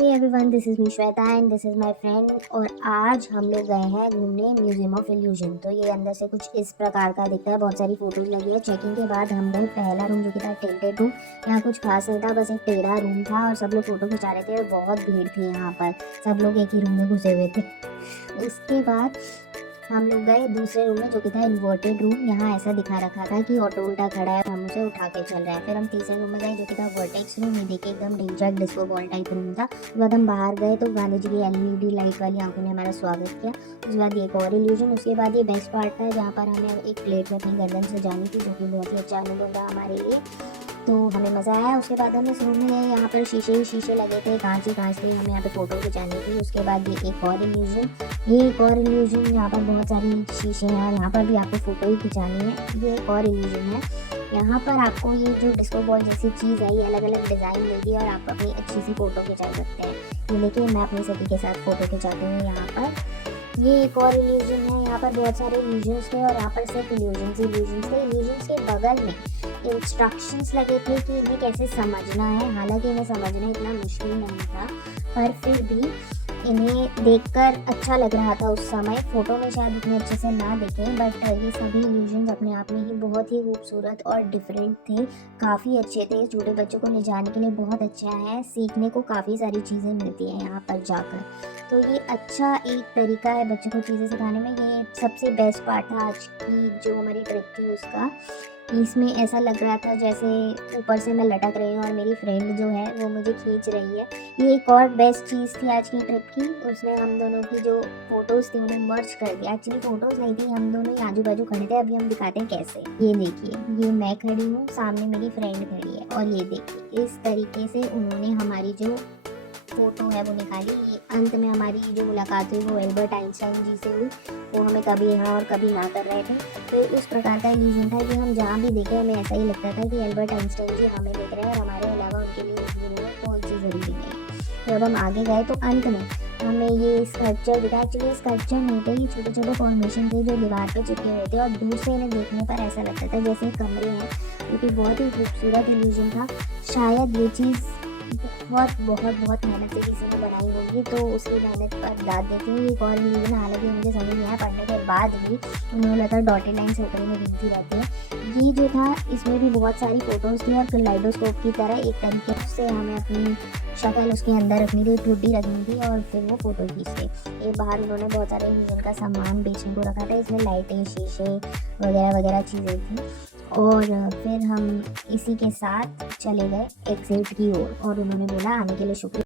Hey everyone, this is me Shweta and this is my friend. और आज हम लोग गए हैं घूमने म्यूजियम ऑफ इल्यूजन। तो ये अंदर से कुछ इस प्रकार का दिखता है, बहुत सारी फोटोज लगी है। चेकिंग के बाद हम गए पहला रूम जो कि था टेंटेड रूम। यहाँ कुछ खास नहीं था, बस एक टेढ़ा रूम था और सब लोग फोटो खिंचा रहे थे और बहुत भीड़ थी यहाँ पर। सब लोग एक ही रूम में घुसे हुए थे। उसके बाद हम लोग गए दूसरे रूम में जो कि था इन्वर्टेड रूम। यहाँ ऐसा दिखा रखा था कि ऑटो उल्टा खड़ा है, हम उसे उठा के चल रहे हैं। फिर हम तीसरे रूम में गए जो कि था वर्टेक्स रूम। ये देखिए एकदम danger disco ball type room था। उसके बाद हम बाहर गए तो गांधी जी की एलईडी लाइट वाली आंखों ने हमारा स्वागत किया। उसके बाद एक और इल्यूजन। उसके बाद ये बेस्ट पार्ट था जहाँ पर हमें एक प्लेट में अपनी गर्दन सजानी थी, जो कि बहुत ही अच्छा अनुभव रहा हमारे लिए। तो हमें मज़ा आया। उसके बाद हम इस रूम में गए, यहाँ पर शीशे ही शीशे लगे थे, कांच ही कांच थी, हमें यहाँ पे फ़ोटो खिंचानी थी। उसके बाद ये एक और इल्यूजन, यहाँ पर बहुत सारी शीशे हैं और यहाँ पर भी आपको फ़ोटो ही खिंचानी है। ये एक और इल्यूजन है। यहाँ पर आपको ये जो डिस्को बॉल जैसी चीज़ है, ये अलग अलग डिज़ाइन देगी और आप अपनी अच्छी सी फ़ोटो खिंचा सकते हैं। ये देखिए मैं अपनी सखी के साथ फ़ोटो खिंचाती हूँ यहाँ पर। ये एक और इल्यूजन है। यहाँ पर बहुत सारे इल्यूजन्स थे और यहाँ पर सिर्फ इल्यूजन्स थे। इल्यूजन्स के बगल में इंस्ट्रक्शंस लगे थे कि इन्हें कैसे समझना है। हालांकि इन्हें समझना इतना मुश्किल नहीं था, पर फिर भी इन्हें देखकर अच्छा लग रहा था उस समय। फ़ोटो में शायद इतने अच्छे से ना दिखें, बट ये सभी इल्यूजन्स अपने आप में ही बहुत ही खूबसूरत और डिफरेंट थे, काफ़ी अच्छे थे। छोटे बच्चों को ले जाने के लिए बहुत अच्छा है, सीखने को काफ़ी सारी चीज़ें मिलती हैं यहाँ पर जाकर। तो ये अच्छा एक तरीका है बच्चों को चीज़ें सिखाने में। ये सबसे बेस्ट पार्ट था आज की जो हमारी ट्रिप थी उसका। इसमें ऐसा लग रहा था जैसे ऊपर से मैं लटक रही हूँ और मेरी फ्रेंड जो है वो मुझे खींच रही है। ये एक और बेस्ट चीज़ थी आज की ट्रिप की। उसने हम दोनों की जो फ़ोटोज़ थी उन्हें मर्ज कर दिया। एक्चुअली फ़ोटोज़ नहीं थी, हम दोनों ही आजू बाजू खड़े थे। अभी हम दिखाते हैं कैसे। ये देखिए, ये मैं खड़ी हूँ, सामने मेरी फ्रेंड खड़ी है और ये देखिए इस तरीके से उन्होंने हमारी जो फ़ोटो है वो निकाली। ये अंत में हमारी जो मुलाकात हुई वो एल्बर्ट आइंस्टाइन जी से हुई। वो हमें कभी हाँ और कभी ना कर रहे थे। तो उस प्रकार का इल्यूजन था कि हम जहाँ भी देखे हमें ऐसा ही लगता था कि एल्बर्ट आइंस्टाइन जी हमें देख रहे हैं और हमारे अलावा उनके लिए इस दुनिया में कोई चीज़ ज़रूरी नहीं है। जब हम आगे गए तो अंत में हमें ये स्कल्पचर दिखा। एक्चुअली स्कल्पचर नहीं थे, ये छोटे छोटे फॉर्मेशन थे जो दीवार पर चिपके हुए थे और दूर से इन्हें देखने पर ऐसा लगता था जैसे कमरे हैं, क्योंकि बहुत ही खूबसूरत इल्यूजन था। शायद ये चीज़ बहुत मेहनत से किसी ने बनाई होगी, तो उसकी मेहनत पर दाद देती हूँ। एक और इल्यूजन, हालांकि मुझे समझ नहीं आया, पढ़ने के बाद भी उन्होंने लगा डॉटेड लाइन से ऊपर में गिनती रहती है। ये जो था इसमें भी बहुत सारी फ़ोटोज़ थी और कलाइडोस्कोप की तरह एक तरीके से हमें अपनी शक्ल उसके अंदर रखनी थी, ठुड्डी रखनी थी और फिर वो फ़ोटो खींचते। ये बाहर उन्होंने बहुत सारे इल्यूजन का सामान बेचने को रखा था। इसमें लाइटें, शीशे वगैरह वगैरह चीज़ें थी। और फिर हम इसी के साथ चले गए एग्जिट की ओर और उन्होंने बोला आने के लिए शुक्रिया।